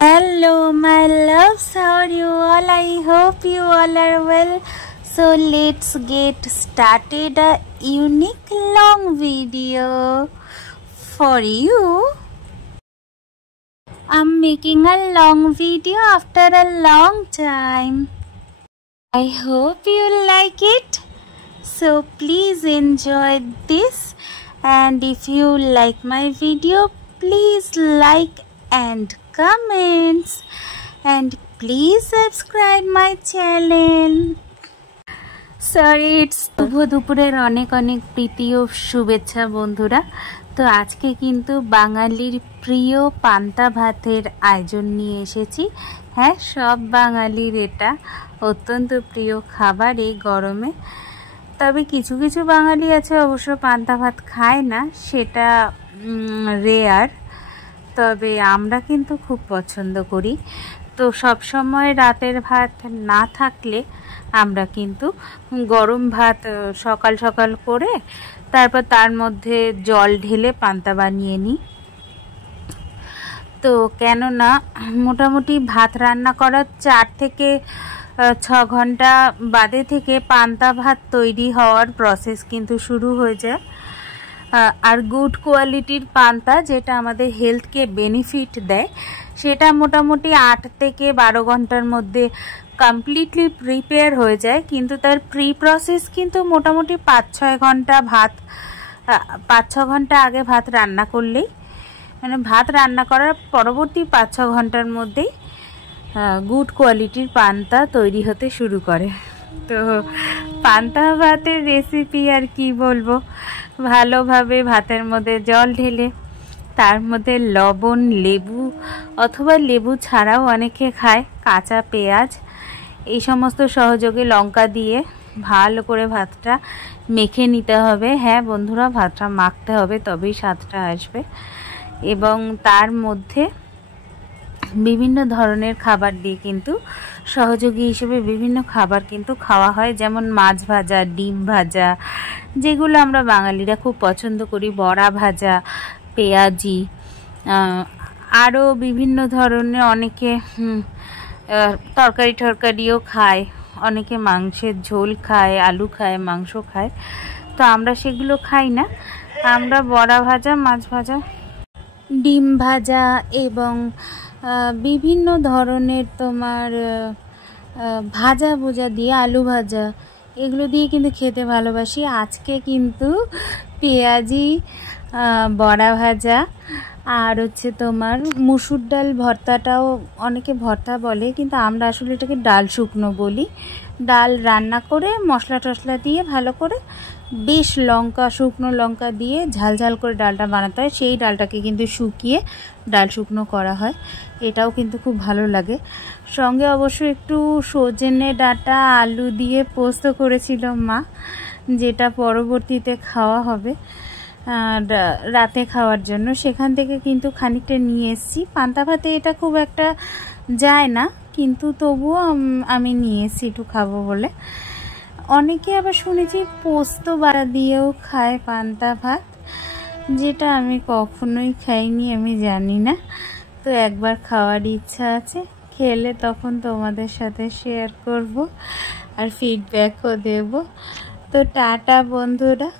Hello, my loves. How are you all? I hope you all are well. So let's get started a unique long video for you. I'm making a long video after a long time. I hope you like it. So please enjoy this, and if you like my video, please like and comments, and please subscribe my channel. Sorry it's শুভ দুপুরের অনেক অনেক প্রীতি ও শুভেচ্ছা বন্ধুরা। তো আজকে কিন্তু বাঙালির প্রিয় পান্তা ভাতের আয়োজন নিয়ে এসেছি। হ্যাঁ, সব বাঙালির এটা অত্যন্ত প্রিয় খাবার এই গরমে। তবে কিছু কিছু বাঙালি আছে অবশ্য পান্তা ভাত খায় না, সেটা রেয়ার। তবে আমরা কিন্তু খুব পছন্দ করি। তো সব সময় রাতের ভাত না থাকলে আমরা কিন্তু গরম ভাত সকাল সকাল করে তারপর তার মধ্যে জল ঢেলে পান্তা বানিয়ে নিই। তো কেননা মোটামুটি ভাত রান্না করার 4 থেকে 6 ঘন্টা বাদে থেকে পান্তা ভাত তৈরি হওয়ার প্রসেস কিন্তু শুরু হয়ে যায়। আর গুড কোয়ালিটির পান্তা যেটা আমাদের হেলথকে বেনিফিট দেয়, সেটা মোটামুটি 8 থেকে 12 ঘন্টার মধ্যে কমপ্লিটলি প্রিপেয়ার হয়ে যায়। কিন্তু তার প্রি প্রসেস কিন্তু মোটামুটি 5-6 ঘন্টা 5-6 ঘন্টা আগে ভাত রান্না করলেই, মানে ভাত রান্না করার পরবর্তী 5-6 ঘন্টার মধ্যেই গুড কোয়ালিটির পান্তা তৈরি হতে শুরু করে। তো পান্তা ভাতের রেসিপি আর কি বলবো, ভালোভাবে ভাতের মধ্যে জল ঢেলে তার মধ্যে লবণ, লেবু অথবা লেবু ছাড়াও অনেকে খায়, কাঁচা পেঁয়াজ এই সমস্ত সহযোগে লঙ্কা দিয়ে ভালো করে ভাতটা মেখে নিতে হবে। হ্যাঁ বন্ধুরা, ভাতটা মাখতে হবে, তবেই স্বাদটা আসবে। এবং তার মধ্যে বিভিন্ন ধরনের খাবার দিয়ে কিন্তু সহযোগী হিসেবে বিভিন্ন খাবার কিন্তু খাওয়া হয়, যেমন মাছ ভাজা, ডিম ভাজা, যেগুলো আমরা বাঙালিরা খুব পছন্দ করি, বড়া ভাজা, পেঁয়াজি, আরও বিভিন্ন ধরনের অনেকে তরকারিও খায়, অনেকে মাংসের ঝোল খায়, আলু খায়, মাংস খায়। তো আমরা সেগুলো খাই না, আমরা বড়া ভাজা, মাছ ভাজা, ডিম ভাজা এবং বিভিন্ন ধরনের তোমার ভাজা ভুজা দিয়ে, আলু ভাজা, এগুলো দিয়ে কিন্তু খেতে ভালোবাসি। আজকে কিন্তু পেঁয়াজি, বড়া ভাজা আর হচ্ছে তোমার মুসুর ডাল ভর্তাটাও অনেকে ভর্তা বলে, কিন্তু আমরা আসলে এটাকে ডাল শুকনো বলি। ডাল রান্না করে মশলা টশলা দিয়ে ভালো করে বেশ শুকনো লঙ্কা দিয়ে ঝাল ঝাল করে ডালটা বানাতে হয়। সেই ডালটাকে কিন্তু শুকিয়ে ডাল শুকনো করা হয়, এটাও কিন্তু খুব ভালো লাগে। সঙ্গে অবশ্য একটু সজনে ডাঁটা আলু দিয়ে পোস্ত করেছিল মা, যেটা পরবর্তীতে খাওয়া হবে রাতে খাওয়ার জন্য। সেখান থেকে কিন্তু খানিকটা নিয়ে এসেছি। পান্তা ভাতে এটা খুব একটা যায় না, কিন্তু তবুও আমি নিয়ে এসেছি একটু খাবো বলে। অনেকে আবার শুনেছি পোস্ত বাটা দিয়েও খায় পান্তা ভাত, যেটা আমি কখনোই খাইনি, আমি জানি না। তো একবার খাওয়ার ইচ্ছা আছে, খেলে তখন তোমাদের সাথে শেয়ার করব আর ফিডব্যাকও দেব। তো টাটা বন্ধুরা।